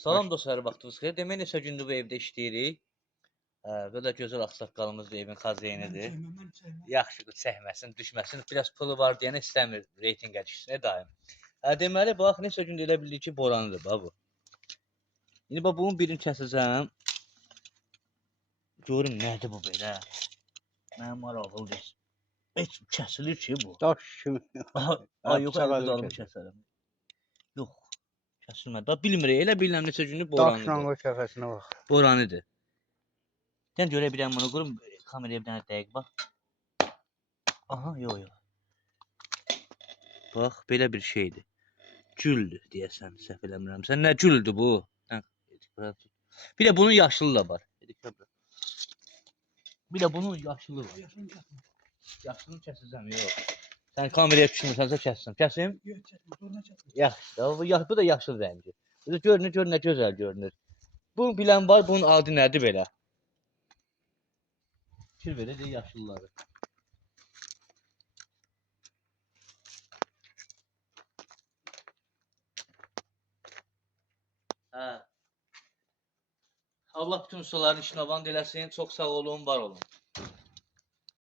Salam dostlar, vaxtınız xeyir. Demək neçə gündür bu evdə işləyirik. Belə gözəl ağsaqqalımız da evin xazinidir. Yaxşı, çəkməsin, düşməsin. Biraz pulu var deyənə istəmir reytinqə düşsün, daim. Deməli, bax, neçə gündür elə bildik ki, boranıdır, bax bu. İndi bax, bunun birini kəsəcəm. Görüm, nədir bu belə? Mənim maraqlıdır. Heç kəsilir ki bu. Daş kimi. Ay, yox, əlimi kəsərəm. Yox, kəsilmədi. Bax, bilmirik, elə bilirəm neçə gündür boranıdır. Daşla qoy kəfəsinə bax. Boranıdır. Dən görə biləm bunu, qurum kameraya bir dənə dəqiq bax. Aha, yox. Bax, belə bir şeydir. Güldür deyəsən, səhv eləmirəmsə. Nə güldür bu? Bir də bunun yaşlı da var. Bir də bunun yaşlı var. Yaşlını kəsirəm, yox. Sən kameraya düşmürsənsə kəssin. Kəsim? Yox, çəkmə, Yaxşı, bu da yaşlı rəngi. Görünür, nə gözəl görünür. Bunu bilən var, bunun adı nədir belə? Fikir verir deyə yaşlıları. Allah bütün ustaların işini avan eləsin. Çox sağ olun, var olun.